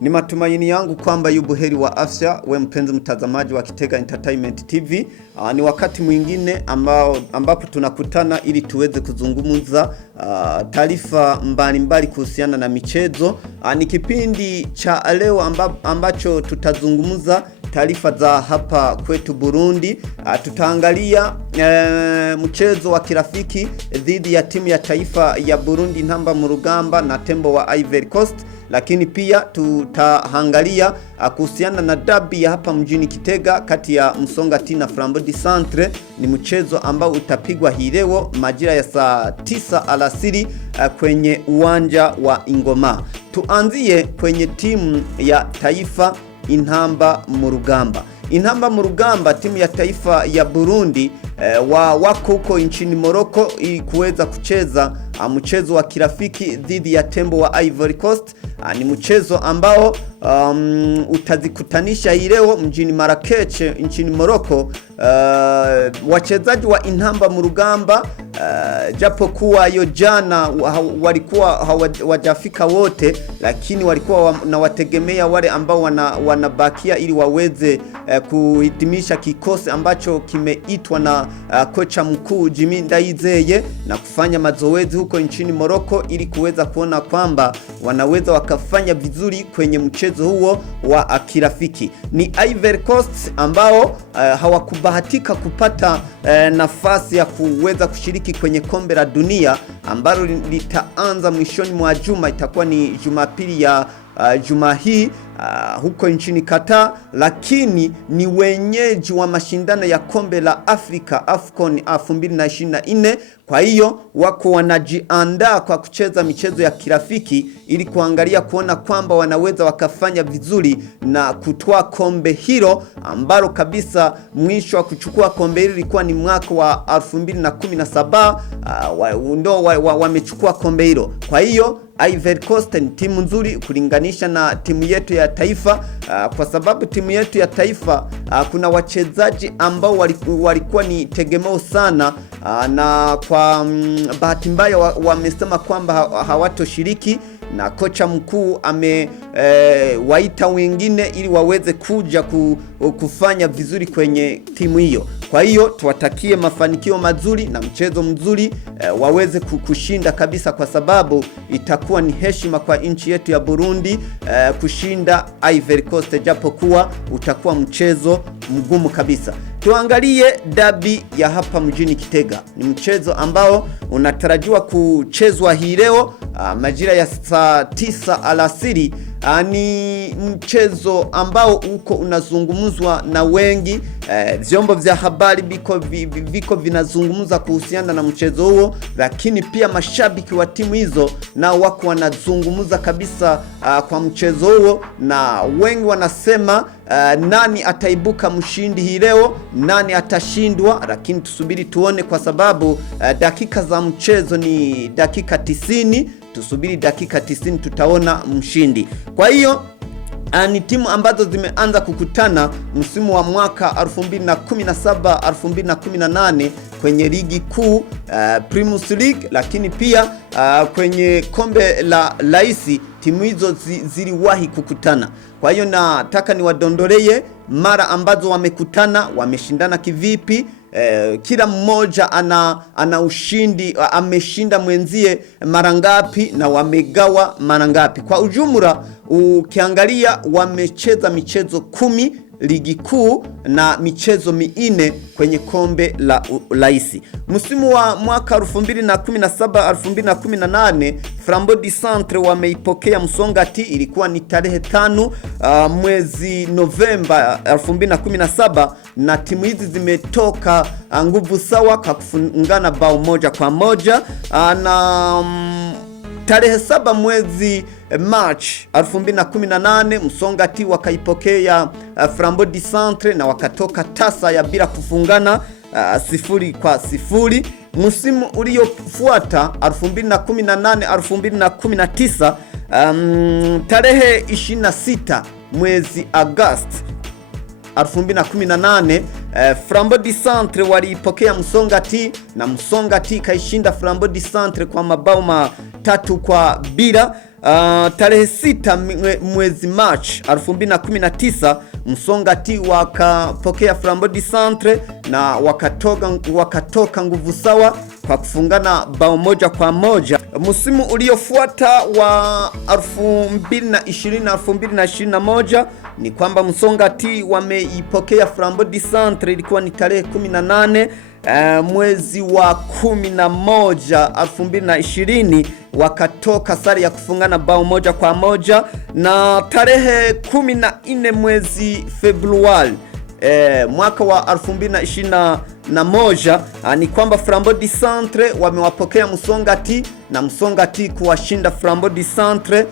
Ni matumaini yangu kwamba yu buheri wa afya, we mpenzi mtazamaji wa Gitega Entertainment TV. Ni wakati mwingine ambapo tunakutana ili tuweze kuzungumza taarifa mbalimbali kuhusiana na michezo. Ni kipindi cha leo ambacho tutazungumza taarifa za hapa kwetu Burundi. Tutaangalia mchezo wa kirafiki dhidi ya timu ya taifa ya Burundi Ntamba mu rugamba na Tembo wa Ivory Coast. Lakini pia tutaangalia kuhusiana na dabi ya hapa mjini Gitega kati ya Musongati na Flambeau Centre. Ni mchezo ambao utapigwa hii leo majira ya saa 9 alasiri kwenye uwanja wa Ingoma. Tuanzie kwenye timu ya taifa Intamba mu rugamba. Intamba mu rugamba, timu ya taifa ya Burundi wako huko nchini Morocco ili kuweza kucheza mchezo wa kirafiki dhidi ya Tembo wa Ivory Coast. Ni mchezo ambao utazikutanisha hii leo mjini Marrakech nchini Morocco wachezaji wa Intamba mu rugamba. Japo kuwa hiyo jana walikuwa hawajafika wote, lakini walikuwa na wategemea wale ambao wanabakia ili waweze kuhitimisha kikosi ambacho kimeitwa na kocha mkuu Jimmy Ndayizeye na kufanya mazoezi huko nchini Morocco ili kuweza kuona kwamba wanaweza wakafanya vizuri kwenye mchezo huo wa kirafiki. Ni Ivory Coast ambao hawakubahatika kupata nafasi ya kuweza kushiriki kwenye kombe la dunia ambalo litaanza mwishoni mwa juma. Itakuwa ni Jumapili ya juma hii huko nchini Qatar, lakini ni wenyeji wa mashindano ya kombe la Afrika AFCON 2024. Kwa hiyo wako wanajiandaa kwa kucheza michezo ya kirafiki ili kuangalia kuona kwamba wanaweza wakafanya vizuri na kutoa kombe hilo ambalo kabisa mwisho wa kuchukua kombe hilo ilikuwa ni mwaka wa 2017. Ndio wamechukua kombe hilo. Kwa hiyo Ivory Coast ni timu nzuri kulinganisha na timu yetu ya taifa, kwa sababu timu yetu ya taifa kuna wachezaji ambao walikuwa ni tegemeo sana, na kwa bahati mbaya wamesema kwamba hawatoshiriki, na kocha mkuu waita wengine ili waweze kuja kufanya vizuri kwenye timu hiyo. Kwa hiyo tuwatakie mafanikio mazuri na mchezo mzuri, waweze kushinda kabisa, kwa sababu itakuwa ni heshima kwa nchi yetu ya Burundi kushinda Ivory Coast, japo kuwa utakuwa mchezo mgumu kabisa. Tuangalie dabi ya hapa mjini Gitega. Ni mchezo ambao unatarajiwa kuchezwa hii leo majira ya saa 9 alasiri. Ni mchezo ambao uko unazungumzwa na wengi. Vyombo vya habari viko vinazungumza kuhusiana na mchezo huo, lakini pia mashabiki wa timu hizo na wako wanazungumza kabisa kwa mchezo huo, na wengi wanasema nani ataibuka mshindi hii leo, nani atashindwa. Lakini tusubiri tuone, kwa sababu dakika za mchezo ni dakika 90. Tusubiri dakika 90 tutaona mshindi. Kwa hiyo ni timu ambazo zimeanza kukutana msimu wa mwaka 2017 2018 kwenye ligi kuu Premier League, lakini pia kwenye kombe la Liens timu hizo ziliwahi kukutana. Kwa hiyo nataka niwadondolee mara ambazo wamekutana, wameshindana kivipi, kila mmoja ana ushindi, ameshinda mwenzie mara ngapi na wamegawa mara ngapi. Kwa ujumla ukiangalia wamecheza michezo 10 ligi kuu na michezo 4 kwenye kombe la Liens. Msimu wa mwaka 2017 2018 Flambeau Centre wameipokea Musongati, ilikuwa ni tarehe 5 mwezi Novemba 2017, na timu hizi zimetoka nguvu sawa kwa kufungana bao 1-1, na tarehe 7 mwezi March 2018 Musongati wakaipokea Flambeau Centre na wakatoka tasa ya bila kufungana 0-0. Msimu uliofuata 2018 2019 tarehe 26 mwezi Agosti 2018 Flambeau Centre walipokea Musongati na Musongati kaishinda Flambeau Centre kwa mabao 3-0. tarehe 6 mwezi March 2019 Msongati wakapokea Flambeau du Centre na wakatoka nguvu sawa kwa kufungana bao moja kwa moja. Msimu uliofuata wa 2020-2021 ni kwamba Msongati wameipokea Flambeau du Centre, ilikuwa ni tarehe 18 mwezi wa 11 2020, wakatoka sare ya kufungana bao moja kwa moja. Na tarehe 14 mwezi Februari mwaka wa 2021 ni kwamba Flambeau du Centre wamewapokea Msongati na Msongati kuwashinda Flambeau du Centre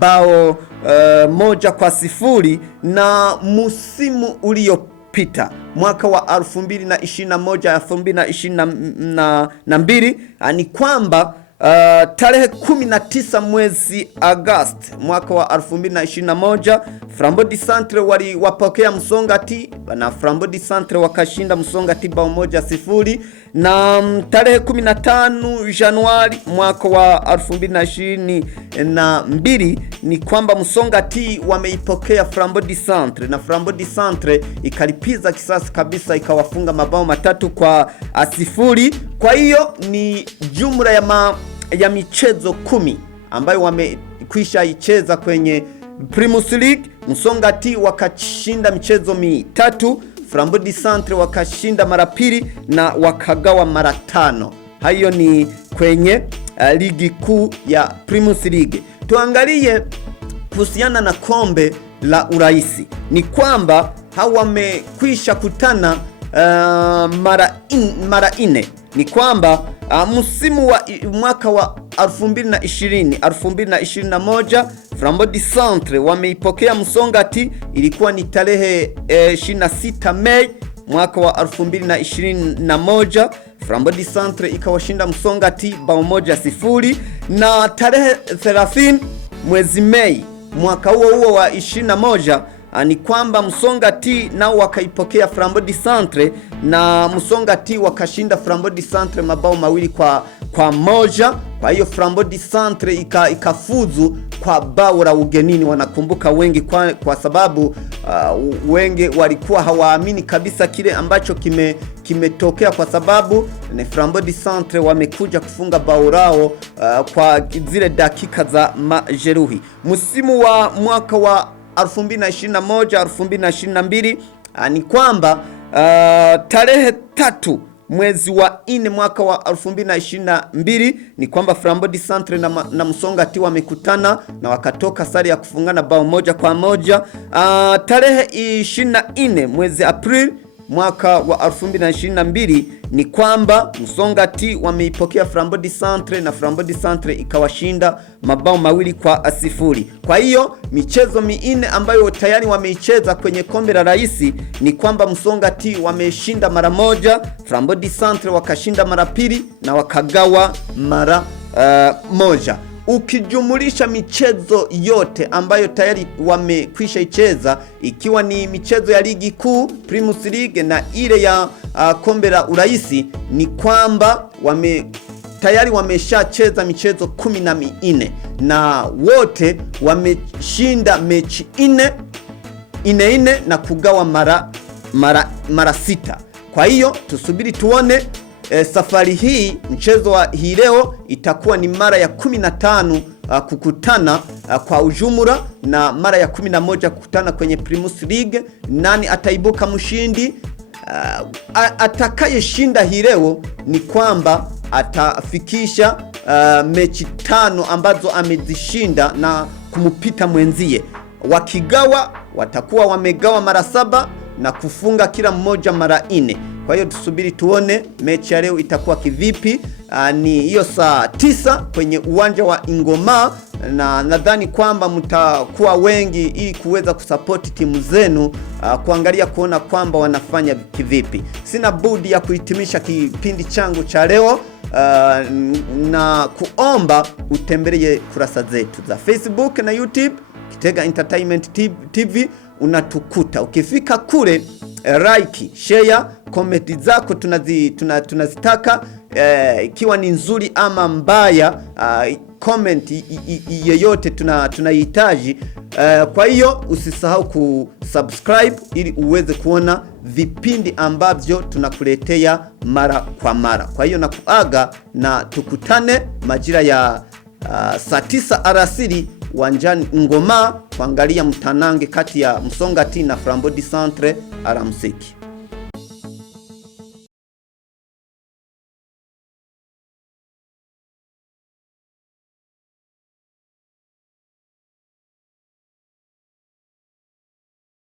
bao 1-0. Na msimu uliopita mwaka wa 2021-2022 ni kwamba tarehe 19 mwezi Agosti mwaka wa 2021 Flambeau du Centre waliwapokea Msongati na Flambeau du Centre wakashinda Msongati bao 1-0. Na tarehe 15 Januari mwaka wa 2022 ni kwamba Msongati wameipokea Flambeau du Centre na Flambeau du Centre ikalipiza kisasi kabisa, ikawafunga mabao 3-0. Kwa hiyo ni jumla ya michezo 10 ambayo wamekwisha icheza kwenye Premier League. Msongati wakashinda michezo 3, Flambeau du Centre wakashinda mara 2 na wakagawa mara 5. Hayo ni kwenye ligi kuu ya Premier League. Tuangalie kuhusiana na kombe la uraisi. Ni kwamba hawa wamekwisha kutana mara 4. Ni kwamba msimu wa mwaka wa 2020-2021 Flambeau du Centre wameipokea Msongati, ilikuwa ni tarehe 26 Mei mwaka wa 2021. Flambeau du Centre ikawashinda Msongati bao 1-0. Na tarehe 30 mwezi Mei mwaka huo wa 21 ni kwamba Msongati nao wakaipokea Flambeau du Centre na Msongati wakashinda Flambeau du Centre mabao 2-1. Kwa hiyo Flambeau du Centre ikafuzu kwa bao la ugenini. Wanakumbuka wengi kwa sababu wengi walikuwa hawaamini kabisa kile ambacho kimetokea, kwa sababu ni Flambeau du Centre wamekuja kufunga bao lao kwa zile dakika za majeruhi. Msimu wa mwaka wa 2021-2022 ni kwamba tarehe 3 mwezi wa 4 mwaka wa 2022 ni kwamba Flambeau du Centre na Msongati wamekutana na wakatoka sare ya kufungana bao 1-1. Tarehe 24 mwezi Aprili mwaka wa 2022 ni kwamba Msongati wameipokea Flambeau du Centre na Flambeau du Centre ikawashinda mabao 2-0. Kwa hiyo michezo 4 ambayo tayari wameicheza kwenye kombe la rais ni kwamba Msongati wameshinda mara 1, Flambeau du Centre wakashinda mara 2 na wakagawa mara 1. Ukijumulisha michezo yote ambayo tayari wamekwisha icheza, ikiwa ni michezo ya ligi kuu Premier League na ile ya kombe la uraisi, ni kwamba tayari wameshacheza michezo 14 na wote wameshinda mechi 4 na kugawa mara 6. Kwa hiyo tusubiri tuone safari hii, mchezo wa hii leo itakuwa ni mara ya 15 kukutana kwa ujumla na mara ya 11 kukutana kwenye Premier League. Nani ataibuka mshindi? Atakayeshinda hii leo ni kwamba atafikisha mechi 5 ambazo amezishinda na kumupita mwenzie. Wakigawa watakuwa wamegawa mara 7 na kufunga kila mmoja mara 4. Kwa hiyo tusubiri tuone mechi ya leo itakuwa kivipi. Ni hiyo saa 9 kwenye uwanja wa Ingoma, na nadhani kwamba mtakuwa wengi ili kuweza kusupport timu zenu, kuangalia kuona kwamba wanafanya kivipi. Sina budi ya kuhitimisha kipindi changu cha leo na kuomba utembelee kurasa zetu za Facebook na YouTube Gitega Entertainment TV, unatukuta. Ukifika kule like, share, comment zako tunazitaka ikiwa ni nzuri ama mbaya, comment yeyote tunahitaji. Kwa hiyo usisahau kusubscribe ili uweze kuona vipindi ambavyo tunakuletea mara kwa mara. Kwa hiyo nakuaga na tukutane majira ya saa 9 alasiri uwanjani Ngoma kuangalia mtanange kati ya Msongati na Flambeau du Centre. Alamsiki.